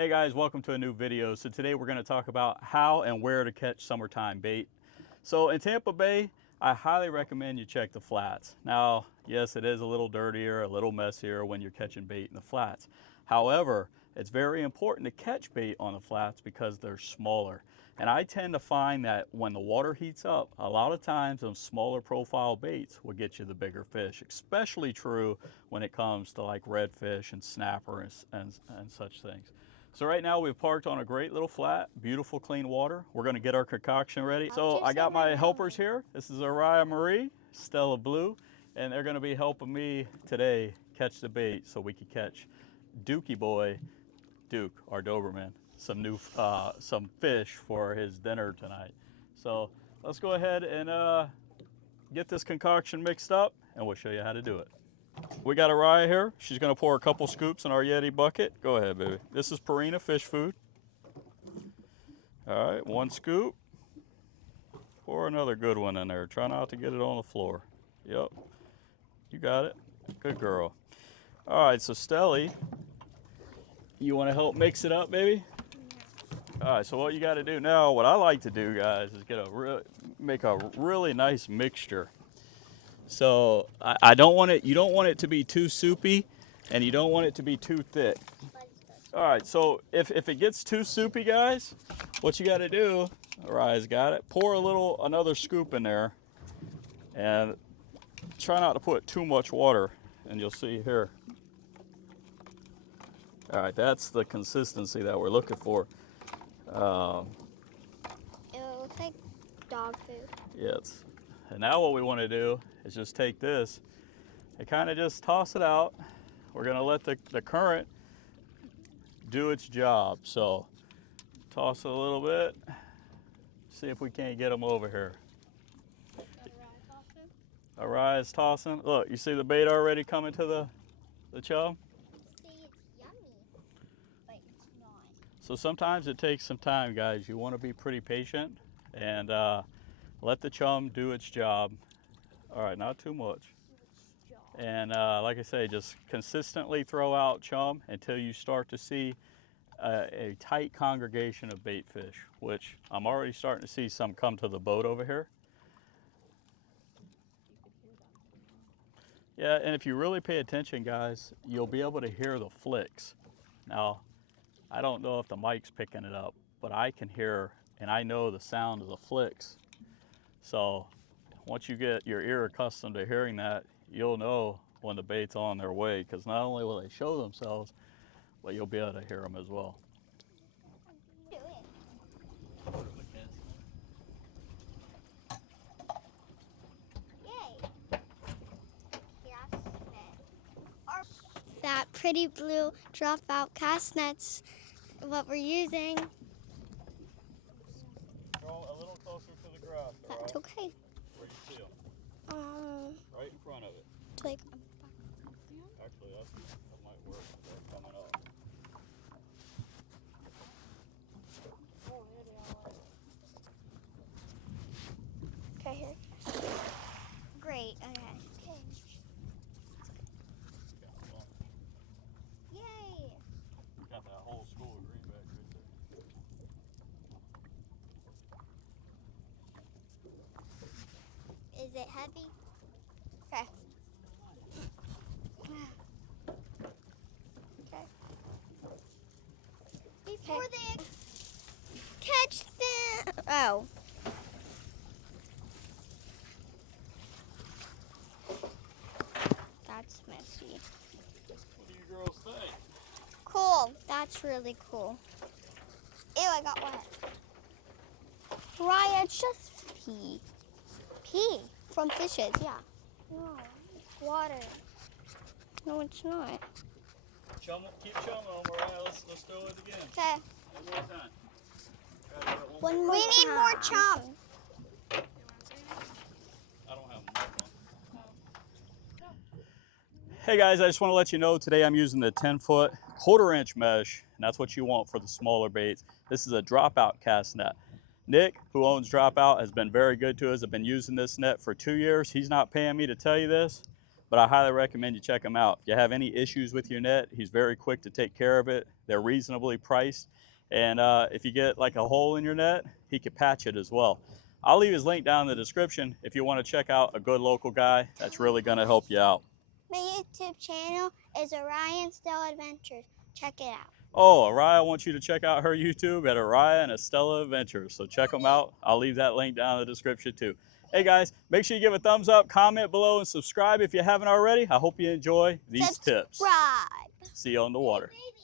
Hey guys, welcome to a new video. So today we're going to talk about how and where to catch summertime bait. So in Tampa Bay, I highly recommend you check the flats. Now, yes, it is a little dirtier, a little messier when you're catching bait in the flats. However, it's very important to catch bait on the flats because they're smaller. And I tend to find that when the water heats up, a lot of times those smaller profile baits will get you the bigger fish. Especially true when it comes to like redfish and snapper and such things. So right now we've parked on a great little flat, beautiful clean water. We're gonna get our concoction ready. So I got my helpers here. This is Araya Marie, Stella Blue, and they're gonna be helping me today catch the bait so we can catch Dookie Boy, Duke, our Doberman, some fish for his dinner tonight. So let's go ahead and get this concoction mixed up and we'll show you how to do it. We got Araya here. She's gonna pour a couple scoops in our Yeti bucket. Go ahead, baby. This is Purina fish food. All right, 1 scoop. Pour another good one in there. Try not to get it on the floor. Yep, you got it. Good girl. All right, so Stelly, you wanna help mix it up, baby? All right, so what you gotta do now, what I like to do, guys, is make a really nice mixture. So I don't want it, you don't want it to be too soupy and you don't want it to be too thick. All right, so if it gets too soupy, guys, what you gotta do, Araya's got it, pour another scoop in there and try not to put too much water, and you'll see here. All right, that's the consistency that we're looking for. It looks like dog food. Yes. And now what we want to do is just take this and kind of just toss it out. We're going to let the current do its job. So toss it a little bit. See if we can't get them over here. Araya's tossing. Look, you see the bait already coming to the chum? See, it's yummy, but it's not. So sometimes it takes some time, guys. You want to be pretty patient and let the chum do its job. All right, not too much. And like I say, just consistently throw out chum until you start to see a tight congregation of bait fish, which I'm already starting to see some come to the boat over here. Yeah, and if you really pay attention, guys, you'll be able to hear the flicks. Now, I don't know if the mic's picking it up, but I can hear and I know the sound of the flicks. So once you get your ear accustomed to hearing that, you'll know when the bait's on their way, because not only will they show themselves, but you'll be able to hear them as well. Do it. Yay. That pretty blue Dropout cast net's what we're using. Go a little closer to the grass, all right? That's okay. Where you see them? Right in front of it. Like, Actually, that might work. They're coming up. okay, here. Great, okay. Yay! Got that whole school of greenbacks right there. Is it heavy? Okay. Okay. Before they catch them. Oh. That's messy. What do you girls think? Cool. That's really cool. Ew, I got wet. Ryan, it's just pee. Pee from fishes, yeah. No, it's water. No, it's not. Keep chumming them, Mariah. Let's throw it again. Okay. One more time. We need more chum. I don't have more. Hey guys, I just want to let you know today I'm using the 10-foot 1/4 inch mesh, and that's what you want for the smaller baits. This is a Dropout cast net. Nick, who owns Dropout, has been very good to us. I've been using this net for 2 years. He's not paying me to tell you this, but I highly recommend you check him out. If you have any issues with your net, he's very quick to take care of it. They're reasonably priced. And if you get like a hole in your net, he can patch it as well. I'll leave his link down in the description if you want to check out a good local guy that's really going to help you out. My YouTube channel is Orion Still Adventures. Check it out. Oh, Araya wants you to check out her YouTube at Araya and Estella Adventures. So check them out. I'll leave that link down in the description too. Hey guys, make sure you give a thumbs up, comment below, and subscribe if you haven't already. I hope you enjoy these tips. Subscribe. See you on the water.